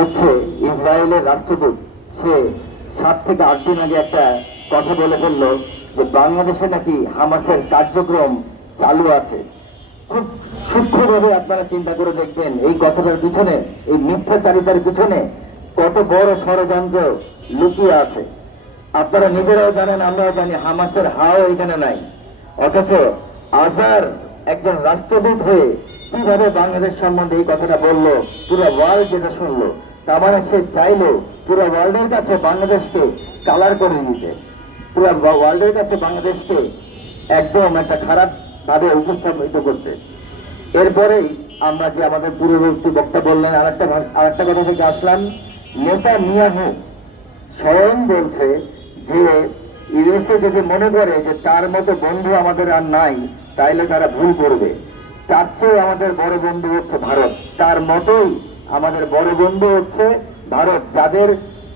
হচ্ছে ইসরায়েলের রাষ্ট্রদূত, সে 7 থেকে 8 দিন আগে একটা কথা বলে ফেললো যে বাংলাদেশে নাকি হামাসের কার্যক্রম চালু আছে। খুব সূক্ষ্মভাবে আপনারা চিন্তা করে দেখবেন এই কথাটার পিছনে, এই মিথ্যাচারিতার পিছনে কত বড় ষড়যন্ত্র লুকিয়ে আছে। আপনারা নিজেরাও জানেন, আমরাও জানি, হামাসের হাও এখানে নাই। অথচ আজহার একজন রাষ্ট্রদূত হয়ে কিভাবে বাংলাদেশ সম্বন্ধে এই কথাটা বললো, পুরো ওয়ার্ল্ড যেটা শুনলো, তার মানে সে চাইলো পুরো ওয়ার্ল্ডের কাছে বাংলাদেশকে কালার করে দিতে, পুরো ওয়ার্ল্ডের কাছে বাংলাদেশকে একদম একটা খারাপ ভাবে উপস্থাপিত করতে। এরপরেই আমরা যে আমাদের পূর্ববর্তী বক্তা বললেন, আরেকটা কথা থেকে আসলাম, নেতানিয়াহু স্বয়ং বলছে যে ইউএসএ যদি মনে করে যে তার মতো বন্ধু আমাদের আর নাই, তাইলে তারা ভুল করবে। তার চেয়ে আমাদের বড় বন্ধু হচ্ছে ভারত, তার মতোই আমাদের বড় বন্ধু হচ্ছে ভারত, যাদের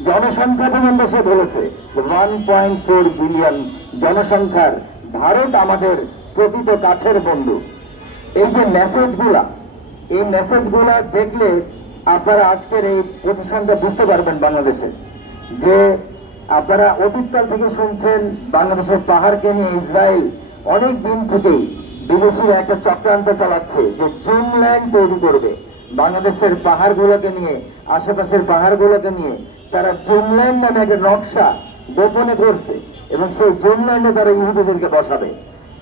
জনসংখ্যা পর্যন্ত সে বলেছে 1.4 বিলিয়ন জনসংখ্যার ভারত আমাদের প্রকৃত কাছের বন্ধু। এই যে মেসেজগুলা, এই মেসেজগুলা দেখলে আপনারা আজকের এই প্রতিষ্ঠানটা বুঝতে পারবেন বাংলাদেশে, যে আপনারা অতীতকাল থেকে শুনছেন বাংলাদেশের পাহাড়কে নিয়ে ইসরায়েল অনেক দিন থেকেই বিদেশিরা একটা চক্রান্ত চালাচ্ছে যে জুমল্যান্ড তৈরি করবে বাংলাদেশের পাহাড়গুলোকে নিয়ে, আশেপাশের পাহাড়গুলোকে নিয়ে তারা জুমল্যান্ড নামে একটা নকশা গোপনে করছে এবং সেই জুমল্যান্ডে তারা ইহুদিদেরকে বসাবে।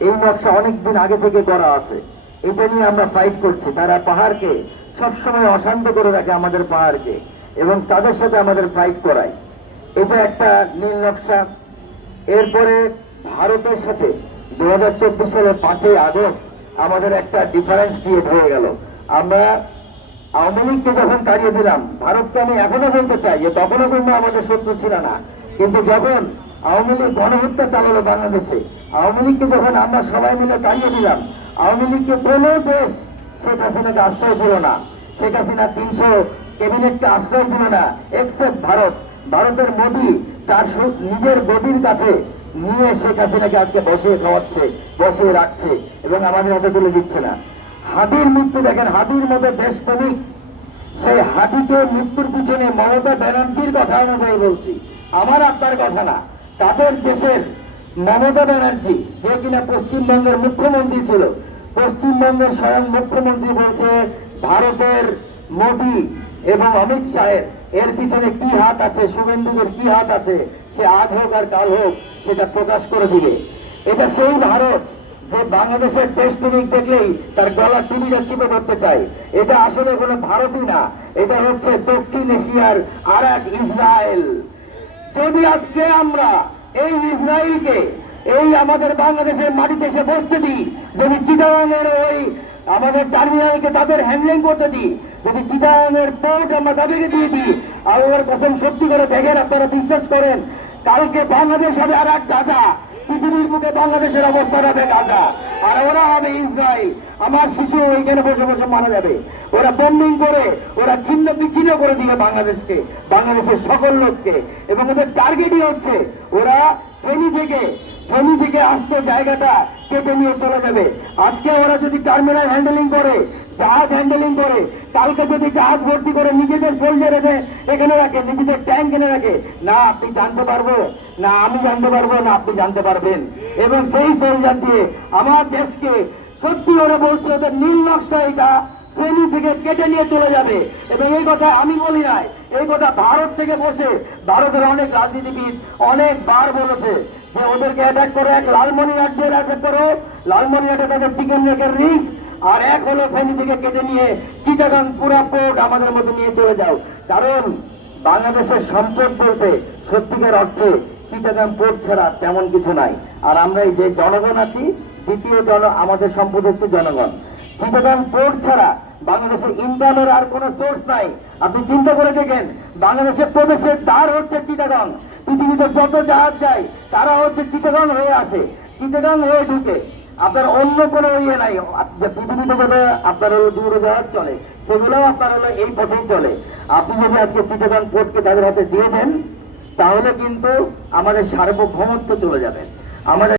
এই নকশা অনেকদিন আগে থেকে করা আছে, এটা নিয়ে আমরা ফাইট করছি। তারা পাহাড়কে সবসময় অশান্ত করে রাখে, আমাদের পাহাড়কে, এবং তাদের সাথে আমাদের ফাইট করায়। এটা একটা নীল নকশা। এরপরে ভারতের সাথে 2024 সালের 5ই আগস্ট আমাদের একটা ডিফারেন্স ক্রিয়েট হয়ে গেল। আমরা আওয়ামী লীগকে যখন তাড়িয়ে দিলাম, ভারতকে আমি এখনো বলতে চাই যে তখনও কিন্তু আমাদের শত্রু ছিল না, কিন্তু যখন আওয়ামী লীগ গণহত্যা চালালো বাংলাদেশে, আওয়ামী লীগকে যখন আমরা সবাই মিলে তাড়িয়ে দিলাম, আওয়ামী লীগকে কোনো দেশ শেখ হাসিনাকে আশ্রয় দিল না, শেখ হাসিনা 300 ক্যাবিনেটকে আশ্রয় দিল না, এক্সেপ্ট ভারত। ভারতের মোদী তার নিজের গদির কাছে নিয়ে শেখ হাসিনাকে আজকে বসিয়ে খাওয়াচ্ছে, বসিয়ে রাখছে এবং আমাদের হাতে তুলে দিচ্ছে না। হাদির মৃত্যু দেখেন, হাদির মতো দেশপ্রেমিক, সেই হাদিকে মৃত্যুর পিছনে মমতা ব্যানার্জির কথা অনুযায়ী বলছি, আমার আপনার কথা না, তাদের দেশের মমতা ব্যানার্জি, যে কিনা পশ্চিমবঙ্গের মুখ্যমন্ত্রী ছিল, পশ্চিমবঙ্গের স্বয়ং মুখ্যমন্ত্রী বলছে ভারতের মোদী এবং অমিত শাহের এর পিছনে কি হাত আছে, শুভেন্দুদের কি হাত আছে, সে আজ হোক আর কাল হোক সেটা প্রকাশ করে দিবে। এটা সেই ভারত যে বাংলাদেশের দেশপ্রেমিক দেখলেই তার গলার টুপিটা চিপে ধরতে চায়। এটা আসলে কোনো ভারতই না, এটা হচ্ছে দক্ষিণ এশিয়ার আর এক ইসরায়েল। যদি আজকে আমরা এই ইসরায়েলকে এই আমাদের বাংলাদেশের মাটিতে এসে বসতে দিই, যদি চিটাগাংয়ের ওই আমাদের টার্মিনালকে তাদের হ্যান্ডলিং করতে দিই, যদি চিটাগাংয়ের পোর্ট আমরা তাদেরকে দিয়ে দিই, আল্লাহর কসম সত্যি করে দেখেন, আপনারা বিশ্বাস করেন, কালকে বাংলাদেশ হবে আর এক গাজা, পৃথিবীর বুকে বাংলাদেশের অবস্থা হবে গাজা, আর ওরা হবে ইসরায়েল। আমার শিশু ওইখানে বসে বসে মারা যাবে, ওরা বম্বিং করে ওরা ছিন্ন বিচ্ছিন্ন করে দিবে বাংলাদেশকে, বাংলাদেশের সকল লোককে। এবং ওদের টার্গেটই হচ্ছে ওরা ফেনী থেকে আসতে জায়গাটা কেটে নিয়ে চলে যাবে। আজকে ওরা যদি টার্মিনাল হ্যান্ডেলিং করে, জাহাজ হ্যান্ডেলিং করে, কালকে যদি জাহাজ ভর্তি করে নিজেদের সোলজার এখানে রাখে, নিজেদের ট্যাঙ্ক এনে রাখে, না আপনি জানতে পারবো, না আমি জানতে পারবো, না আপনি জানতে পারবেন। এবং সেই সোলজার দিয়ে আমার দেশকে, সত্যি ওরা বলছে ওদের নীল নকশা এটা ফেনী থেকে কেটে নিয়ে চলে যাবে। এবং এই কথা আমি বলি নাই, এই কথা ভারত থেকে বসে ভারতের অনেক রাজনীতিবিদ অনেকবার বলেছে যে ওদেরকে অ্যাটাক করো, এক লালমনিরহাট দিয়ে অ্যাটাক করো, লালমনিরহাটে তাদের চিকেন নেকের রিস্ক, আর এক হলো ফেনী থেকে কেটে নিয়ে চিটাগাং পুরা পোর্ট আমাদের মধ্যে নিয়ে চলে যাও। কারণ বাংলাদেশের সম্পদ বলতে সত্যিকার অর্থে চিটাগাং পোর্ট ছাড়া তেমন কিছু নাই। আর আমরা এই যে জনগণ আছি, দ্বিতীয় আমাদের সম্পদ হচ্ছে জনগণ। চিটাগাং পোর্ট ছাড়া বাংলাদেশের ইনকামের আর কোনো সোর্স নাই। আপনি চিন্তা করে দেখেন, বাংলাদেশের প্রবেশের দ্বার হচ্ছে চিটাগাং। পৃথিবীতে যত জাহাজ যায় তারা হচ্ছে চিটাগাং হয়ে আসে, চিটাগাং হয়ে ঢুকে। আপনার অন্য কোনো ইয়ে নাই যে পৃথিবীতে যাবে আপনার হলো দূর জাহাজ চলে, সেগুলোও আপনার হলো এই পথেই চলে। আপনি যদি আজকে চিটাগাং পোর্টকে তাদের হাতে দিয়ে দেন, তাহলে কিন্তু আমাদের সার্বভৌমত্ব চলে যাবে। আমাদের